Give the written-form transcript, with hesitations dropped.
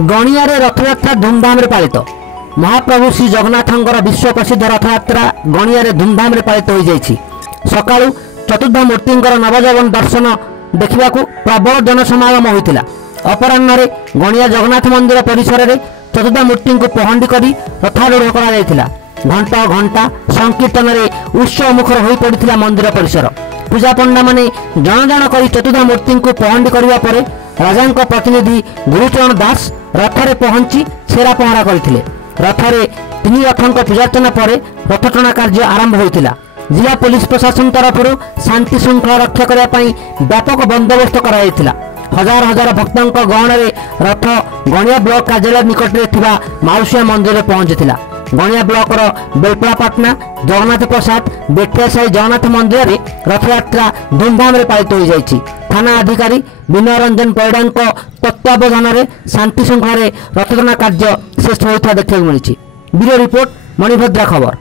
गणियारे रथयात्रा धूमधाम पालित। महाप्रभु श्री जगन्नाथंकर विश्व प्रसिद्ध रथयात्रा गणियारे धूमधाम पालित हो जाइछि। सकाळु चतुर्धा मूर्तिंकर नवजगन दर्शन देखा प्रबल जनसमागम होता। अपराह्न गणिया जगन्नाथ मंदिर परिसर में चतुर्धा मूर्ति को पहंडी कर रथारूढ़ कर घंट घंटा संकीर्तन उत्सव मुखर हो पड़ा मंदिर परिसर। पूजा पंडा माने जन जन कर चतुर्धा मूर्ति को पहंडी करने पर राजा प्रतिनिधि गुरुचरण दास रथरे पहुंची छेरा पहरा करते। रथरे तीन रथों पूजार्चना पर रथटଣା कार्य आरंभ होता। जिला पुलिस प्रशासन तरफ शांति श्रृंखला रक्षा करने व्यापक बंदोबस्त कर हजार हजार भक्तों गहन रथ गणिया ब्लॉक कार्यालय निकट में माउसिया मंदिर में पहुंची। गणिया ब्लॉक बेलपड़ापाटना जगन्नाथ प्रसाद बेटियासाई जगन्नाथ मंदिर में रथयात्रा धूमधाम पालित हो जाइछि। थाना अधिकारी विनय रंजन पैड़ा तत्वावधान में शांति श्रृंखला रथटଣା कार्य शेष होता देखा मिली। ब्यूरो रिपोर्ट मणिभद्रा खबर।